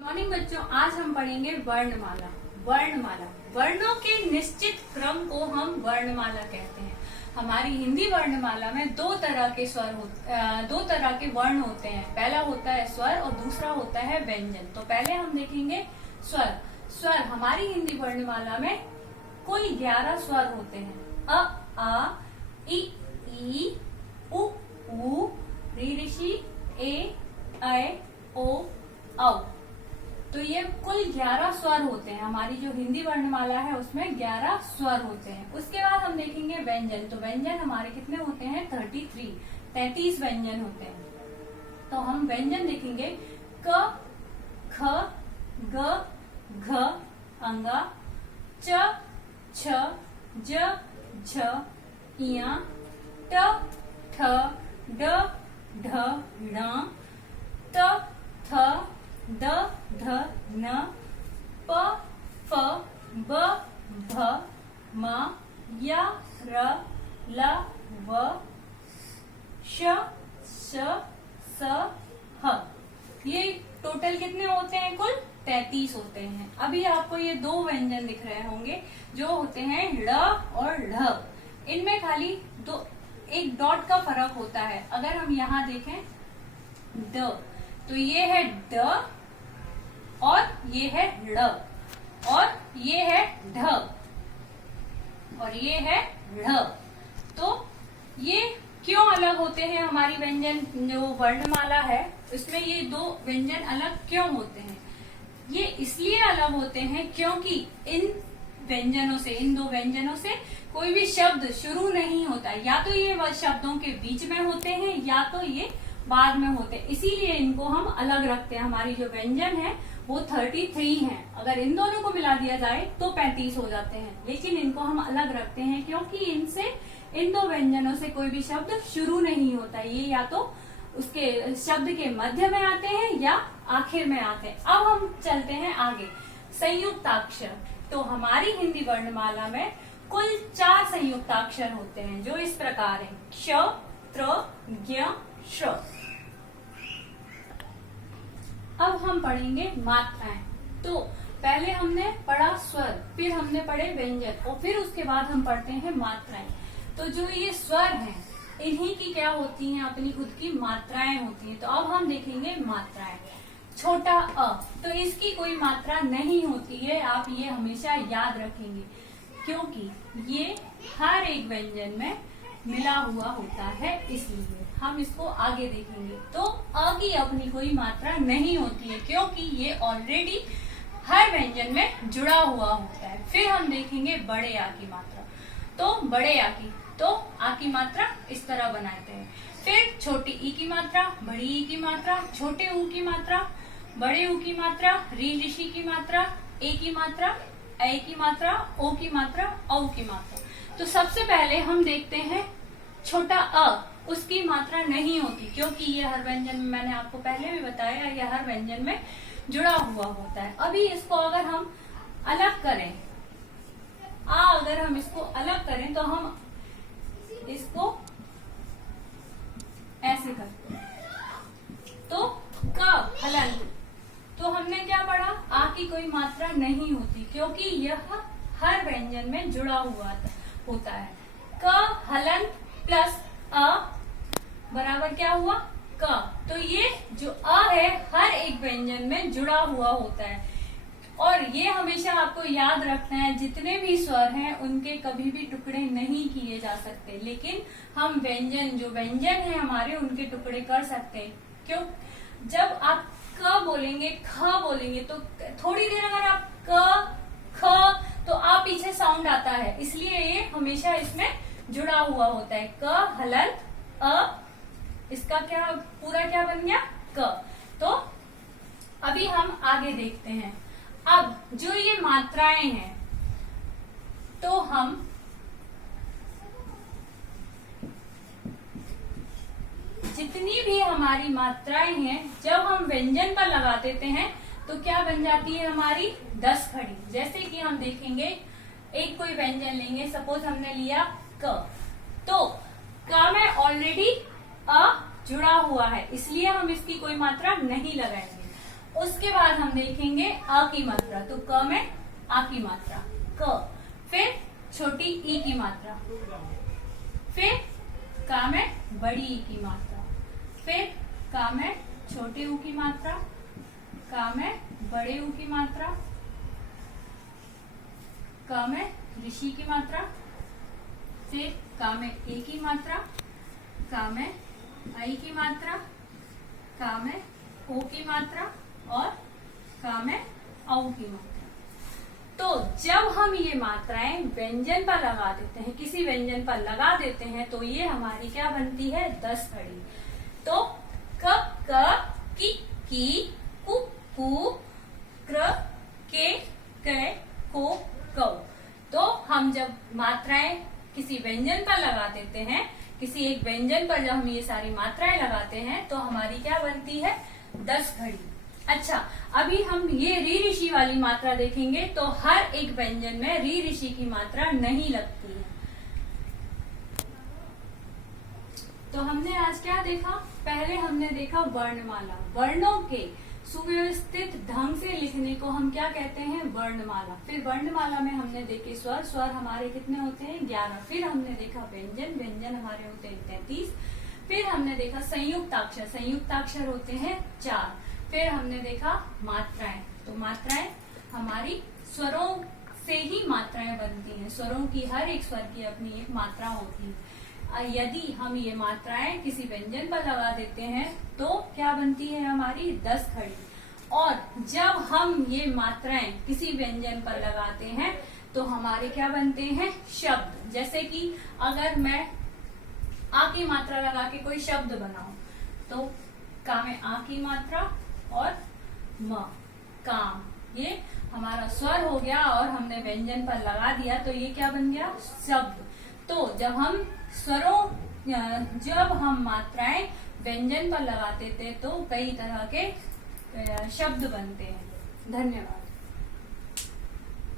Morning बच्चों, आज हम पढ़ेंगे वर्णमाला। वर्णमाला वर्णों के निश्चित क्रम को हम वर्णमाला कहते हैं। हमारी हिंदी वर्णमाला में दो तरह के दो तरह के वर्ण होते हैं। पहला होता है स्वर और दूसरा होता है व्यंजन। तो पहले हम देखेंगे स्वर। स्वर हमारी हिंदी वर्णमाला में कुल 11 स्वर होते हैं। अ, आ, ई, उ, री, ऋषि, ए, ऐ, ओ, औ। तो ये कुल 11 स्वर होते हैं। हमारी जो हिंदी वर्णमाला है उसमें 11 स्वर होते हैं। उसके बाद हम देखेंगे व्यंजन। तो व्यंजन हमारे कितने होते हैं? 33 व्यंजन होते हैं। तो हम व्यंजन देखेंगे। क, ख, ग, घ, अंगा, च, छ, ज, झ, इया, ट, ठ, ड, ढ, ण, त, थ, द, ध, न, प, फ, ब, भ, म, य, र, ल, व, श, स, ह। ये टोटल कितने होते हैं? कुल 33 होते हैं। अभी आपको ये दो व्यंजन दिख रहे होंगे जो होते हैं ड़ और ढ। इनमें खाली एक डॉट का फर्क होता है। अगर हम यहाँ देखें द, तो ये है ड और ये है ड़, और ये है ढ और ये है ढ़। तो ये क्यों अलग होते हैं? हमारी व्यंजन जो वर्णमाला है उसमें ये दो व्यंजन अलग क्यों होते हैं? ये इसलिए अलग होते हैं क्योंकि इन दो व्यंजनों से कोई भी शब्द शुरू नहीं होता। या तो ये शब्दों के बीच में होते हैं या तो ये बाद में होते हैं। इसीलिए इनको हम अलग रखते हैं। हमारी जो व्यंजन है वो 33 हैं। अगर इन दोनों को मिला दिया जाए तो 35 हो जाते हैं, लेकिन इनको हम अलग रखते हैं क्योंकि इन दो व्यंजनों से कोई भी शब्द शुरू नहीं होता। ये या तो उसके शब्द के मध्य में आते हैं या आखिर में आते हैं। अब हम चलते हैं आगे। संयुक्ताक्षर। तो हमारी हिंदी वर्णमाला में कुल 4 संयुक्ताक्षर होते हैं जो इस प्रकार है। क्ष, त्र, ज्ञ, श्र। अब हम पढ़ेंगे मात्राएं। तो पहले हमने पढ़ा स्वर, फिर हमने पढ़े व्यंजन और फिर उसके बाद हम पढ़ते हैं मात्राएं। तो जो ये स्वर हैं इन्हीं की क्या होती हैं? अपनी खुद की मात्राएं होती हैं। तो अब हम देखेंगे मात्राएं। छोटा अ, तो इसकी कोई मात्रा नहीं होती है। आप ये हमेशा याद रखेंगे क्योंकि ये हर एक व्यंजन में मिला हुआ होता है, इसलिए हम इसको आगे देखेंगे। तो अ की अपनी कोई मात्रा नहीं होती है क्योंकि ये ऑलरेडी हर व्यंजन में जुड़ा हुआ होता है। फिर हम देखेंगे बड़े आ की मात्रा। तो बड़े आ की मात्रा इस तरह बनाते हैं। फिर छोटी ई की मात्रा, बड़ी ई की मात्रा, छोटे ऊ की मात्रा, बड़े ऊ की मात्रा, री, ऋषि की मात्रा, ए की मात्रा, ऐ की मात्रा, ओ की मात्रा, औ की मात्रा। तो सबसे पहले हम देखते हैं छोटा अ। उसकी मात्रा नहीं होती क्योंकि ये हर व्यंजन में, मैंने आपको पहले भी बताया, ये हर व्यंजन में जुड़ा हुआ होता है। अभी इसको अगर हम अलग करें, अगर हम इसको अलग करें तो हम इसको ऐसे करते हैं। तो क, हलंत। तो हमने क्या पढ़ा? आ की कोई मात्रा नहीं होती क्योंकि यह हर व्यंजन में जुड़ा हुआ होता है। क, हलंत प्लस अ बराबर क्या हुआ? क। तो ये जो अ है हर एक व्यंजन में जुड़ा हुआ होता है और ये हमेशा आपको याद रखना है। जितने भी स्वर हैं उनके कभी भी टुकड़े नहीं किए जा सकते, लेकिन हम जो व्यंजन है हमारे, उनके टुकड़े कर सकते हैं। क्यों? जब आप क बोलेंगे, ख बोलेंगे तो थोड़ी देर अगर आप क, ख, तो आ पीछे साउंड आता है, इसलिए ये हमेशा इसमें जुड़ा हुआ होता है। क, हलंत, अ, इसका पूरा क्या बन गया? क। तो अभी हम आगे देखते हैं। अब जो ये मात्राएं हैं तो हम जितनी भी हमारी मात्राएं हैं जब हम व्यंजन पर लगा देते हैं तो क्या बन जाती है हमारी? 10 खड़ी। जैसे कि हम देखेंगे, एक कोई व्यंजन लेंगे, सपोज हमने लिया क। तो क में ऑलरेडी अ जुड़ा हुआ है, इसलिए हम इसकी कोई मात्रा नहीं लगाएंगे। उसके बाद हम देखेंगे अ की मात्रा, तो क में आ की मात्रा क, फिर छोटी ई की मात्रा, फिर का में बड़ी ई की मात्रा, फिर का में छोटे ऊ की मात्रा, का में बड़े ऊ की मात्रा, का में ऋषि की मात्रा, फिर का में ए की मात्रा, का में आई की मात्रा, का में ओ की मात्रा और का में औ की मात्रा। तो जब हम ये मात्राएं व्यंजन पर लगा देते हैं, किसी व्यंजन पर लगा देते हैं, तो ये हमारी क्या बनती है? 10 घड़ी। तो क, की, कु, क्र, के, को, कौ। तो हम जब मात्राएं किसी व्यंजन पर लगा देते हैं, किसी एक व्यंजन पर जब हम ये सारी मात्राएं लगाते हैं, तो हमारी क्या बनती है? 10 घड़ी। अच्छा, अभी हम ये री ऋषि वाली मात्रा देखेंगे, तो हर एक व्यंजन में री ऋषि की मात्रा नहीं लगती है। तो हमने आज क्या देखा? पहले हमने देखा वर्णमाला। वर्णों के सुव्यवस्थित ढंग से लिखने को हम क्या कहते हैं? वर्णमाला। फिर वर्णमाला में हमने देखे स्वर। स्वर हमारे कितने होते हैं? 11। फिर हमने देखा व्यंजन। व्यंजन हमारे होते हैं 33। फिर हमने देखा संयुक्ताक्षर। संयुक्ताक्षर होते हैं 4। फिर हमने देखा मात्राएं। तो मात्राएं हमारी स्वरों से ही मात्राएं बनती हैं। स्वरों की हर एक स्वर की अपनी एक मात्रा होती है। यदि हम ये मात्राएं किसी व्यंजन पर लगा देते हैं, तो क्या बनती है? हमारी 10 घड़ी। और जब हम ये मात्राएं किसी व्यंजन पर लगाते हैं, तो हमारे क्या बनते हैं? शब्द। जैसे कि अगर मैं आ की मात्रा लगा के कोई शब्द बनाऊं, तो का में आ की मात्रा और म, काम, ये हमारा स्वर हो गया और हमने व्यंजन पर लगा दिया, तो ये क्या बन गया? शब्द। तो जब हम मात्राएं व्यंजन पर लगाते थे, तो कई तरह के शब्द बनते हैं। धन्यवाद।